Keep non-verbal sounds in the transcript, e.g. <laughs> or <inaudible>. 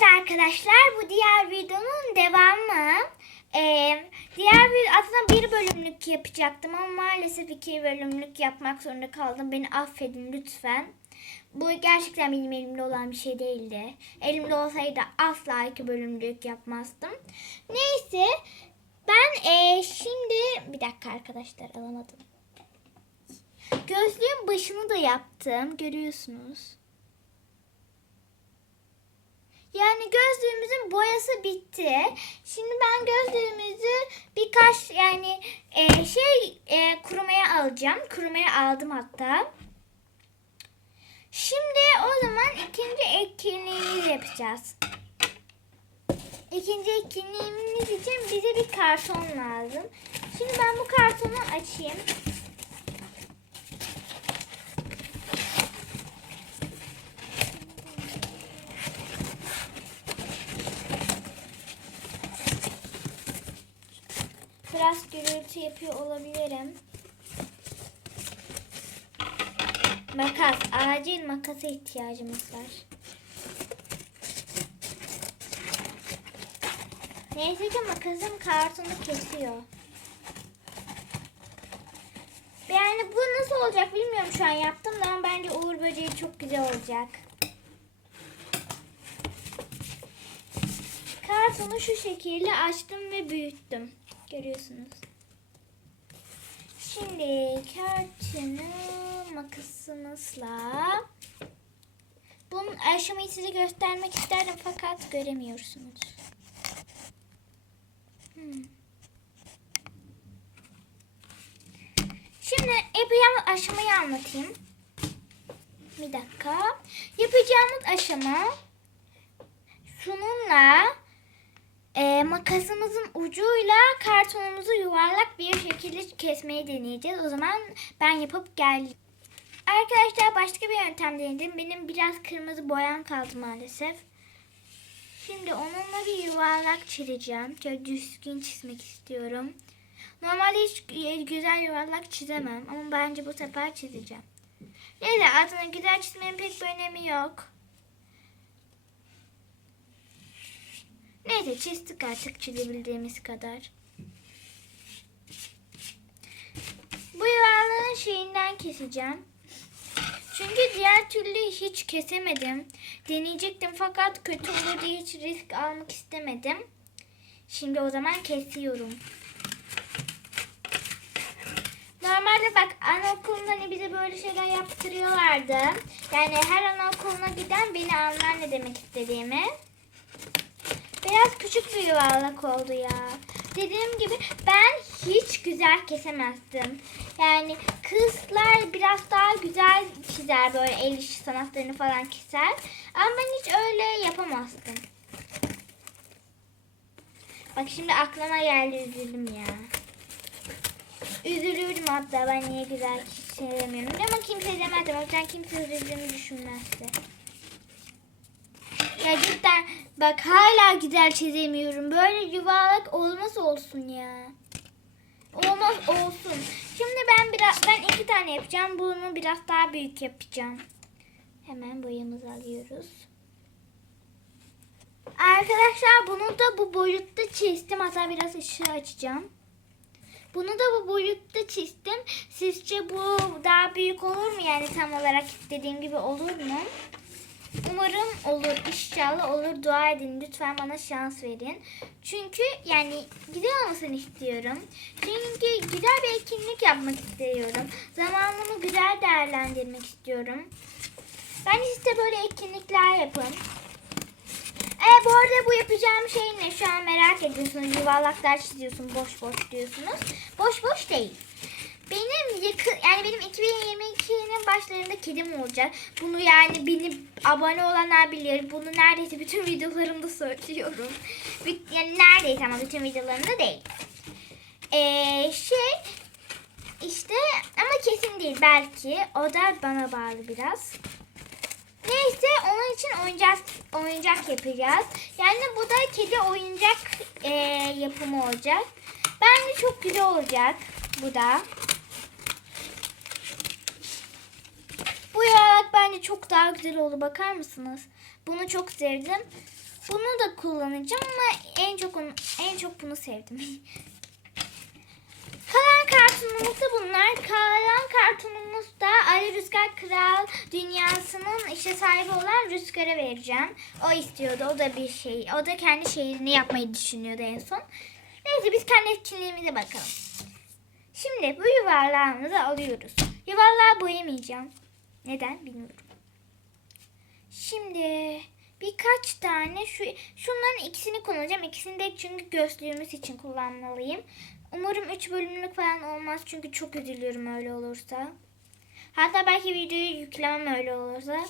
Evet arkadaşlar bu diğer videonun devamı. Ee, diğer bir aslında bir bölümlük yapacaktım ama maalesef iki bölümlük yapmak zorunda kaldım. Beni affedin lütfen. Bu gerçekten benim elimde olan bir şey değildi. Elimde olsaydı asla iki bölümlük yapmazdım. Neyse ben ee, şimdi bir dakika arkadaşlar alamadım. Gözlüğün başını da yaptım görüyorsunuz. Yani gözlüğümüzün boyası bitti. Şimdi ben gözlüğümüzü birkaç yani e, şey e, kurumaya alacağım. Kurumaya aldım hatta. Şimdi o zaman ikinci etkinliğimizi yapacağız. İkinci etkinliğimiz için bize bir karton lazım. Şimdi ben bu kartonu açayım. Biraz gürültü yapıyor olabilirim. Makas. Acil makasa ihtiyacımız var. Neyse ki makasım kartonu kesiyor. Yani bu nasıl olacak bilmiyorum şu an yaptım ama bence Uğur böceği çok güzel olacak. Kartonu şu şekilde açtım ve büyüttüm. Görüyorsunuz. Şimdi kartını makasımızla bunun aşamayı size göstermek isterdim fakat göremiyorsunuz. Hmm. Şimdi yapacağımız aşamayı anlatayım. Bir dakika. Yapacağımız aşama şununla e, makasımızın ucuyla kartonumuzu yuvarlak bir şekilde kesmeyi deneyeceğiz. O zaman ben yapıp geldim. Arkadaşlar başka bir yöntem denedim. Benim biraz kırmızı boyam kaldı maalesef. Şimdi onunla bir yuvarlak çizeceğim. Şöyle düzgün çizmek istiyorum. Normalde hiç güzel yuvarlak çizemem ama bence bu sefer çizeceğim. Neyse aslında güzel çizmenin pek bir önemi yok. Neyse çizdik artık çizebildiğimiz kadar. Bu yuvarlağın şeyinden keseceğim. Çünkü diğer türlü hiç kesemedim. Deneyecektim fakat kötü olur diye hiç risk almak istemedim. Şimdi o zaman kesiyorum. Normalde bak anaokulunda hani bize böyle şeyler yaptırıyorlardı. Yani her anaokuluna giden beni anlar ne demek istediğimi. Biraz küçük bir yuvarlak oldu ya. Dediğim gibi ben hiç güzel kesemezdim. Yani kızlar biraz daha güzel çizer böyle el işi sanatlarını falan keser. Ama ben hiç öyle yapamazdım. Bak şimdi aklıma geldi üzüldüm ya. Üzülürdüm hatta ben niye güzel çizemiyorum. Ama kimse demezdi. O yüzden kimse üzüldüğümü düşünmezdi. Ya cidden bak hala güzel çizemiyorum. Böyle yuvarlak olmaz olsun ya. Olmaz olsun. Şimdi ben biraz ben iki tane yapacağım. Bunu biraz daha büyük yapacağım. Hemen boyamızı alıyoruz. Arkadaşlar bunu da bu boyutta çizdim. Hatta biraz ışığı açacağım. Bunu da bu boyutta çizdim. Sizce bu daha büyük olur mu? Yani tam olarak istediğim gibi olur mu? Umarım olur. İnşallah olur. Dua edin. Lütfen bana şans verin. Çünkü yani güzel olmasını istiyorum. Çünkü güzel bir etkinlik yapmak istiyorum. Zamanımı güzel değerlendirmek istiyorum. Bence siz de böyle etkinlikler yapın. E, bu arada bu yapacağım şey ne? Şu an merak ediyorsunuz. Yuvarlaklar çiziyorsun. Boş boş diyorsunuz. Boş boş değil. Benim yakın yani benim 2022'nin başlarında kedim olacak. Bunu yani benim abone olanlar bilir. Bunu neredeyse bütün <laughs> videolarımda söylüyorum. Yani neredeyse ama bütün videolarımda değil. Ee, şey işte ama kesin değil belki. O da bana bağlı biraz. Neyse onun için oyuncak oyuncak yapacağız. Yani bu da kedi oyuncak e, yapımı olacak. Bence çok güzel olacak bu da. Bu yuvarlak bence çok daha güzel oldu. Bakar mısınız? Bunu çok sevdim. Bunu da kullanacağım ama en çok onu, en çok bunu sevdim. <laughs> Kalan kartonumuz da bunlar. Kalan kartonumuz da Ali Rüzgar Kral dünyasının işte sahibi olan Rüzgar'a vereceğim. O istiyordu. O da bir şey. O da kendi şehrini yapmayı düşünüyordu en son. Neyse biz kendi etkinliğimize bakalım. Şimdi bu yuvarlağımızı alıyoruz. Yuvarlağı boyamayacağım. Neden bilmiyorum. Şimdi birkaç tane şu şunların ikisini kullanacağım. İkisini de çünkü gözlüğümüz için kullanmalıyım. Umarım 3 bölümlük falan olmaz çünkü çok üzülüyorum öyle olursa. Hatta belki videoyu yüklemem öyle olursa.